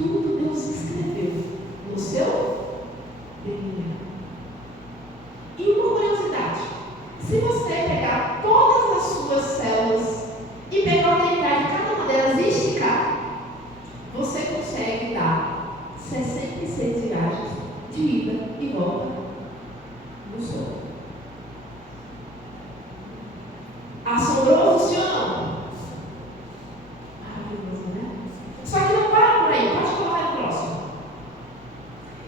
Tudo Deus escreveu no seu DNA. E uma curiosidade: se você pegar todas as suas células e pegar o DNA de cada uma delas e esticar, você consegue dar 66 viagens de ida e volta no Sol. Assombroso, sim ou não? Maravilhoso, né? Só que não para por aí, pode colocar no próximo.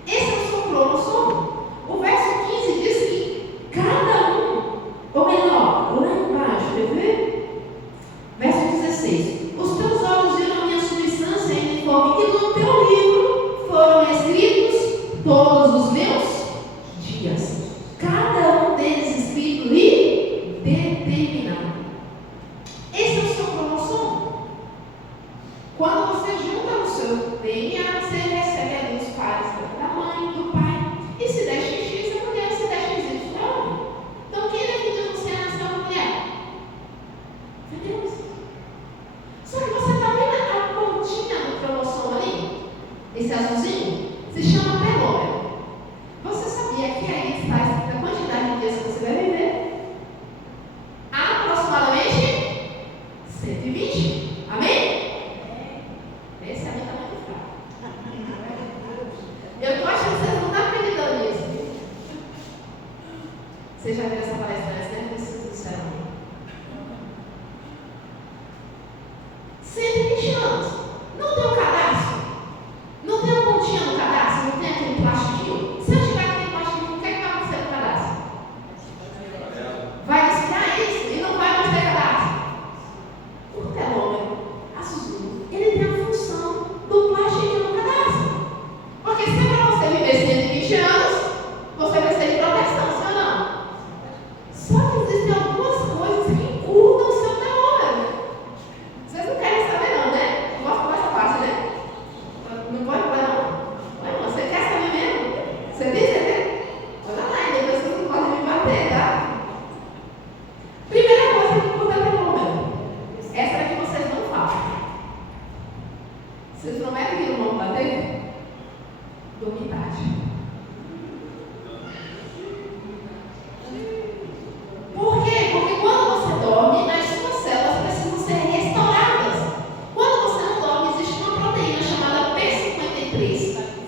Esse é o seu cromossomo. O verso 15 diz que cada um, ou melhor, lá embaixo, quer ver? Verso 16: os teus olhos viram a minha substância em uniforme, e no teu livro foram escritos todos os meus dias, cada um deles escrito e determinado. Esse é o seu cromossomo. Quando você junta o seu DNA, você recebe ali os pares da mãe, do pai. E se der XX é mulher, se der XY é homem. Então quem definiu você nascer uma mulher? Foi Deus. Só que você está vendo a pontinha do cromossomo ali? Esse azulzinho se chama telômero. Você sabia que aí está escrita a quantidade de dias que você vai viver? Aproximadamente 120. Amém? Esse aqui está muito fraco. Eu estou achando que vocês não estão acreditando nisso. Você já viu essa palestra antes, né? Vocês disseram. 120 anos. Não tem um cadastro? Não tem uma pontinha no cadastro? Não tem aquele plastiquinho? Se eu tirar aquele plastiquinho, o que é que vai acontecer no cadastro? Vai desfiar isso e não vai mais ter cadastro. O telômero azulzinho, ele tem a função do plastiquinho no cadastro. Porque se é para você viver 120 anos, você vai ser de proteção, sim ou não? Só que existem algumas coisas que encurtam o seu telômero. Vocês não querem saber não, né? Não gosto dessa parte, né? Não pode falar não. Ué, você quer saber mesmo? Você tem certeza? Olha lá, e depois vocês não podem me bater, tá? Primeira coisa que encurta o telômero. Essa é que vocês não falam. Vocês prometem que não vão bater? Dormir tarde. Por quê? Porque quando você dorme, as suas células precisam ser restauradas. Quando você não dorme, existe uma proteína chamada P53,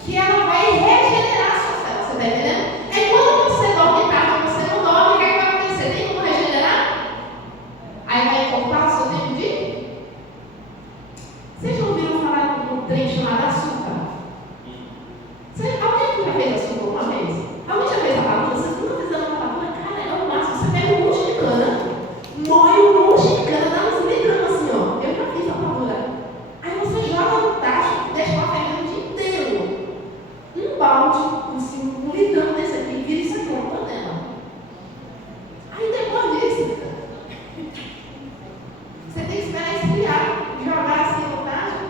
que ela vai regenerar a sua célula. Você está entendendo? É quando você dorme tarde, você não dorme, o que é que vai acontecer? Tem como regenerar? Aí vai cortar o seu tempo de... Vocês já ouviram falar de um trem chamado açúcar? Alguém aqui já fez açúcar uma vez? Alguém já fez rapadura? Vocês nunca fizeram rapadura? Cara, é o máximo. Você pega um monte de cana, moe um monte de cana, dá uns litrão assim, ó. Eu já fiz rapadura. Aí você joga no tacho, deixa ela fervendo o dia inteiro. Um balde, assim, um litrão desse aqui, vira isso aqui, uma panela. Aí depois disso, você tem que esperar esfriar, jogar assim no tacho.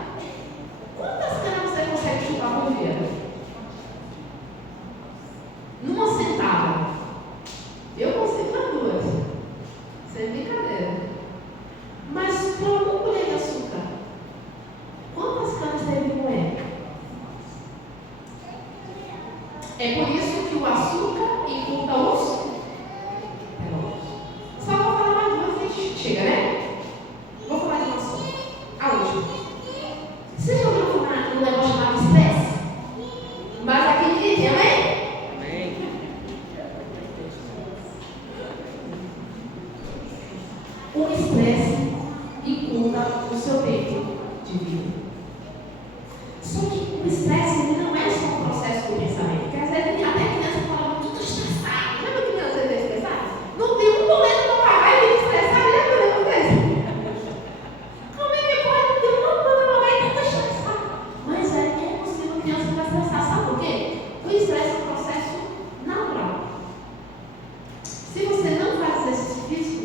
Quantas canas você consegue chupar por dia? Numa sentada. Eu consigo dar duas. Sem brincadeira. Mas para uma colher de açúcar, quantas canas teve que moer? É por isso que o açúcar encurta os telômeros. Só vou falar mais duas e a gente chega, né? Vou falar de uma só. A última. Vocês já ouviram falar de um negócio chamado estresse? Mas aqui ninguém, amém? O estresse encurta o seu tempo de vida. Só que o estresse ele não é só um processo do pensamento. Porque às vezes até a criança fala muito estressada. Lembra que criança é estressada? Não tem um boleto para pagar e fica estressado. Lembra que acontece? Como é que pode? Não tem uma coisa para pagar e fica estressado. Mas é possível a criança ficar estressada. Sabe por quê? O estresse é um processo natural. Se você não faz exercício físico,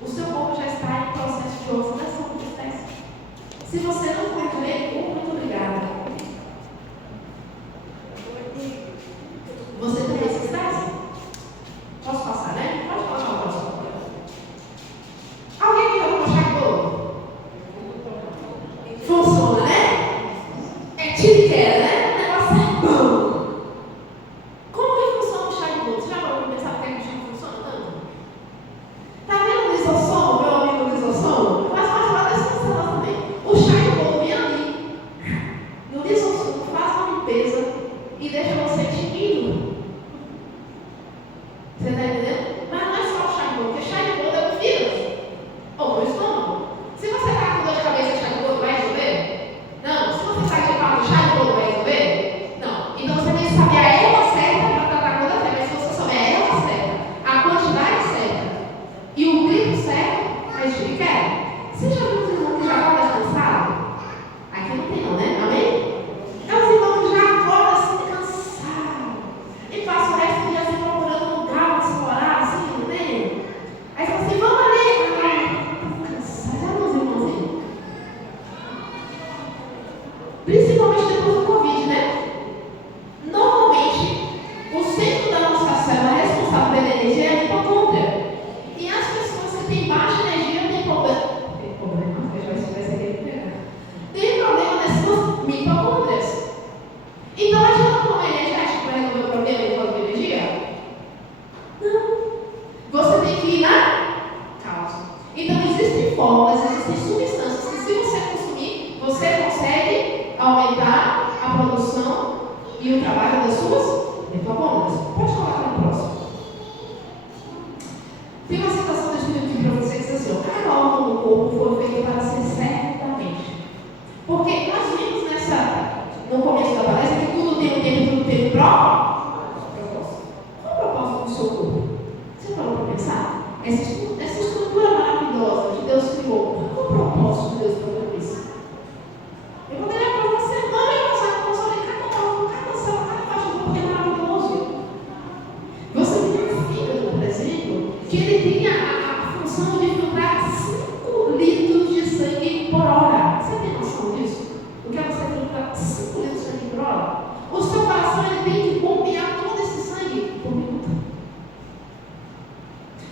o seu corpo já está em processo de oxidação do estresse. Se você não for direito, muito obrigada. Você também se estressa? Posso passar, né? Pode passar o próximo. Alguém que vai mostrar bolo? Funciona, né? Aumentar a produção e o trabalho das suas mitocôndrias. Pode colocar no próximo. Tem uma citação do Espírito para vocês que diz assim: cada órgão do corpo foi feito para ser certamente. Porque nós vimos no começo da palestra que tudo tem um tempo, tudo tem um propósito. Qual é o propósito do seu corpo? Você parou para pensar? Essa estrutura maravilhosa que Deus criou, qual é o propósito de Deus para tudo isso? Eu poderia para uma semana e passar com você cada órgão, cada célula, cada parte do corpo é maravilhoso. Você tem um fígado, por exemplo, que ele tem a função de filtrar 5 litros de sangue por hora. Você tem noção disso? O que é você filtrar 5 litros de sangue por hora? O seu coração ele tem que bombear todo esse sangue por minuto.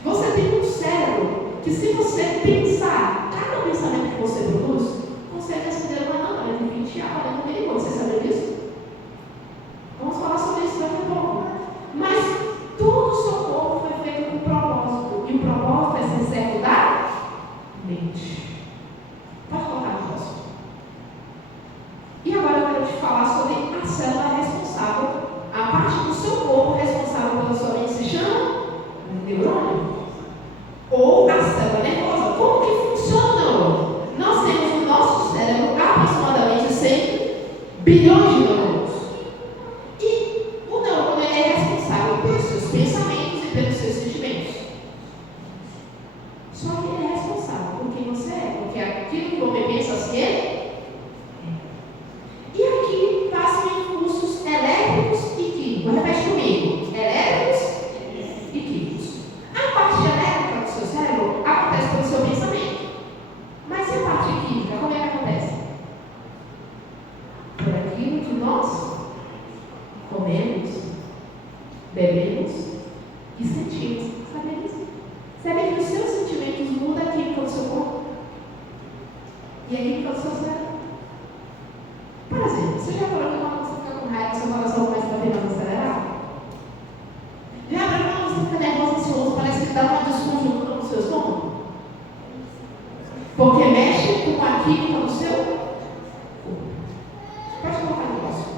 Você tem um cérebro que, se você pensar, cada pensamento que você produz, consegue acender uma lâmpada de 20 a 40 milivolts. Você sabe disso? Vamos falar sobre isso daqui a pouco. Mas todo o seu corpo foi feito com propósito. E o propósito é ser servo da mente. Pode colocar no próximo. E agora eu quero te falar sobre a célula responsável. A parte do seu corpo responsável pela sua mente se chama neurônio. Ou a célula nervosa. Como que funciona o neurônio? Nós temos no nosso cérebro aproximadamente 100 bilhões de neurônios. E o neurônio é responsável pelos seus pensamentos e pelos seus sentimentos. Só que ele é responsável por quem você é, porque aquilo que você pensa se é. E aqui passam impulsos elétricos e químicos. Repete comigo. Elétricos e químicos. A parte elétrica do seu cérebro acontece pelo seu pensamento. Mas e a parte química, como é que acontece? Por aquilo que nós comemos, bebemos e sentimos. Sabia disso? Sabia que os seus sentimentos mudam a química do seu corpo? E a química do seu cérebro? Por exemplo, você já falou que quando você fica com raiva, seu coração começa a bater mais acelerado? Já viu quando você fica nervoso, ansioso, parece que dá uma desconjuntura no seu estômago? Porque mexe com a química do seu corpo. Pode colocar no próximo.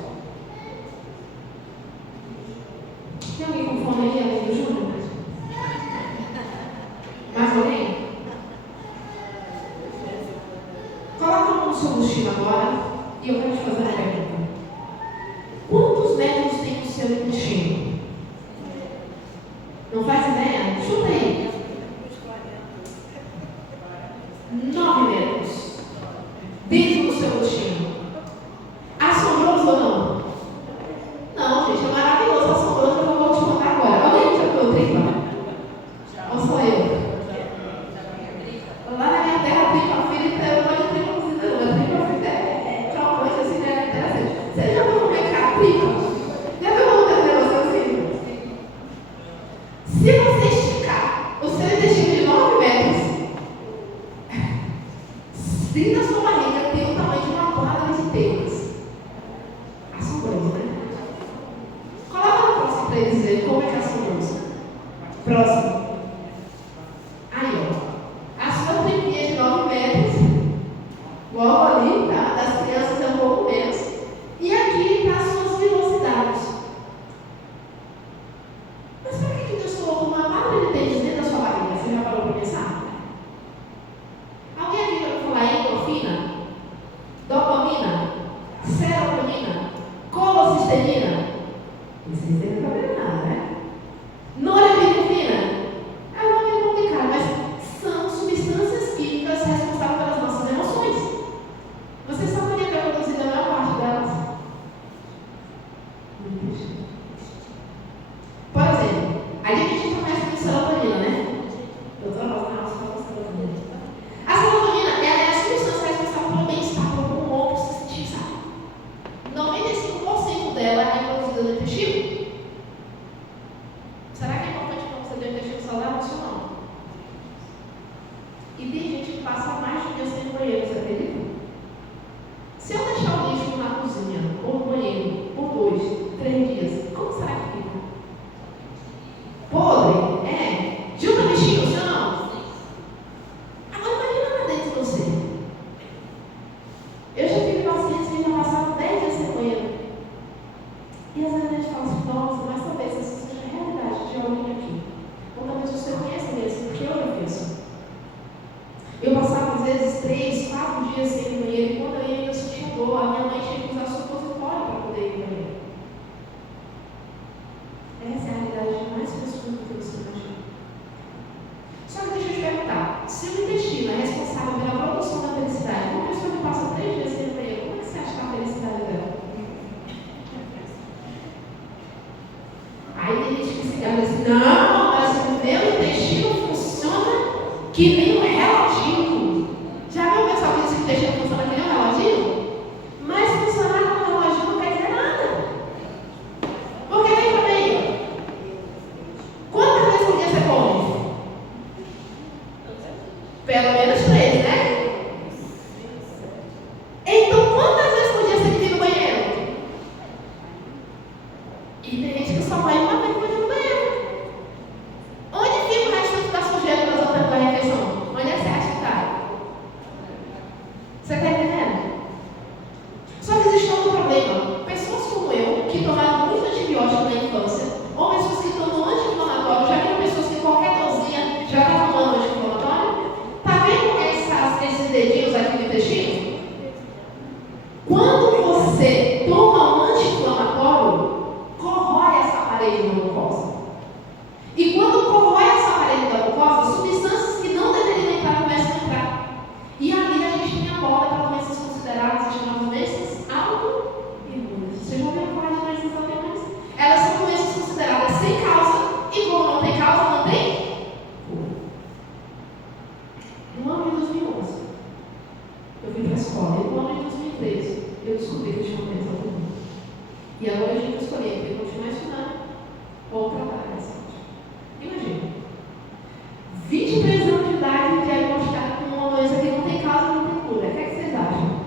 Tem alguém com fome aí, além do Júnior? Mais alguém? Coloca a mão no seu mochila agora e eu quero te fazer uma pergunta. Quantos metros tem o seu intestino? Não faz ideia? Chuta aí. 9 metros. Dentro do seu intestino. Assombroso ou não? Não, gente, é maravilhoso. Assombroso, eu vou te contar agora. Alguém já comeu tripa? Ou sou eu? Lá na minha terra, tripa frita, eu gosto de tripa cozida. Tripa frita é uma coisa assim, né? Interessante. Você já viu como é que é a tripa? Já viu como é um negócio assim? Se você esticar o seu intestino de 9 metros, dentro da sua barriga tem o tamanho de uma quadra de tênis. Assombroso, né? Coloca no próximo para eles verem como é que é assombroso. Próximo. Aí, ó. A sua tripinha de 9 metros, logo ali, tá? Das crianças é um pouco menos. E aqui tá as suas velocidades. Mas por que Deus colocou uma quadra de tênis dentro da sua barriga? Você já parou para pensar? Alguém aqui já ouviu falar em endorfina? Dopamina? Serotonina? Colocisterina? Vocês devem saber nada, né? Norepinefrina? É um nome complicado, mas são substâncias químicas responsáveis pelas nossas emoções. Você saberia que é produzida a maior parte delas? Por exemplo, a gente começa com serotonina, né? Doutora Rosa, não, você fala serotonina. A serotonina, ela é a substância responsável pelo bem-estar, pelo bom humor, se sentir, sabe? 95% dela é E às vezes a gente fala assim, nossa, mas talvez essa seja a realidade de alguém aqui. Ou talvez você conheça mesmo, porque eu já vi isso. Eu passava às vezes 3, 4 dias sem ir no banheiro, e quando eu ia, eu sentia dor. A minha mãe tinha que usar supositório para poder ir no banheiro. Essa é a realidade mais profunda que você imagina. Só que deixa eu te perguntar, se o intestino é responsável pela produção da felicidade, uma pessoa que passa 3 dias sem ir no banheiro, como é que você acha que é a felicidade dela? Aí tem gente que se diz assim, não, mas o meu intestino funciona que nem um reloginho. Já viu o pessoal que diz que o intestino funciona que nem um reloginho? Mas funcionar como um reloginho não quer dizer nada. Porque vem pra mim, quantas vezes por dia você come? Pelo menos 3, né? Então quantas vezes por dia você tem que ir no banheiro? E tem gente que só vai uma vez por dia no banheiro. Onde fica o restante da sujeira das outras da refeição? Onde é que você acha que está? Você está entendendo? Só que existe outro problema. Pessoas como eu, que tomaram muito antibiótico na infância, ou pessoas que tomam anti-inflamatório, já viram pessoas que qualquer dorzinha já está tomando anti-inflamatório? Está vendo esses dedinhos aqui no intestino? Quando você toma um anti-inflamatório, corrói essa parede da mucosa. E quando corrói essa parede da mucosa, substâncias que não deveriam entrar começam a entrar. E ali a gente tem a borda para doenças consideradas chamadas doenças autoimunes. Vocês já ouviram falar de doenças autoimunes? Elas são doenças consideradas sem causa, e como não tem causa, não tem cura. No ano de 2011, eu fui para a escola. E no ano de 2013, eu descobri que eu tinha uma doença autoimune. E agora a gente escolhe entre continuar estudando ou trabalhar nessa área. Imagina, 23 anos de idade diagnosticado com uma doença que não tem causa e não tem cura. O que é que vocês acham?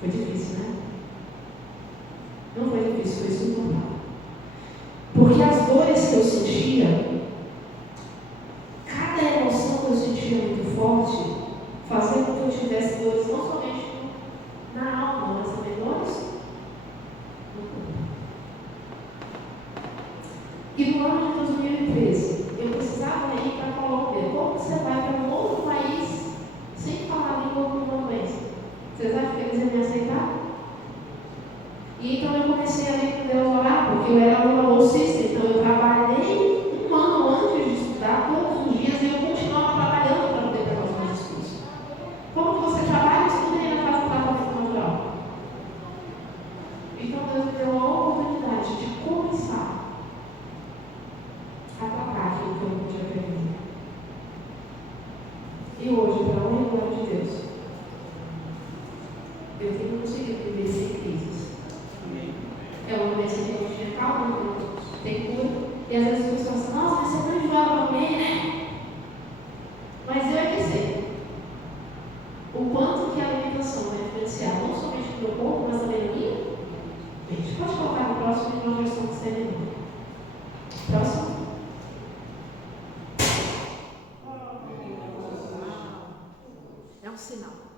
Foi difícil, né? Não foi difícil, foi insuportável. Porque as dores que eu sentia, cada emoção que eu sentia muito forte, fazia com que eu tivesse dores não somente na alma, mas também dores no corpo. E no ano de 2013, eu precisava ir para a Colômbia. Como você vai para um outro país sem falar a língua com uma doença? Vocês acham que eles iam me aceitar? E então eu comecei a ler com Deus orar, porque eu era aluna bolsista, então eu trabalhei 1 ano antes de estudar, todos os dias, e eu continuava trabalhando para poder pegar os meus estudos. Como que você trabalha, estuda e ainda faz um tratamento natural? Então Deus me deu a oportunidade de começar a tratar aquilo que eu não tinha perdido. E hoje, para a honra e glória de Deus, eu tenho conseguido viver sem crises. É uma doença que não tinha calma, não tem cura. E às vezes as pessoas falam, nossa, mas você não enjoa para comer, né? Mas eu é que sei o quanto que a alimentação vai influenciar não somente no meu corpo, mas também no minha. A gente pode colocar no próximo e nós já estamos terminando. Próximo. É um sinal.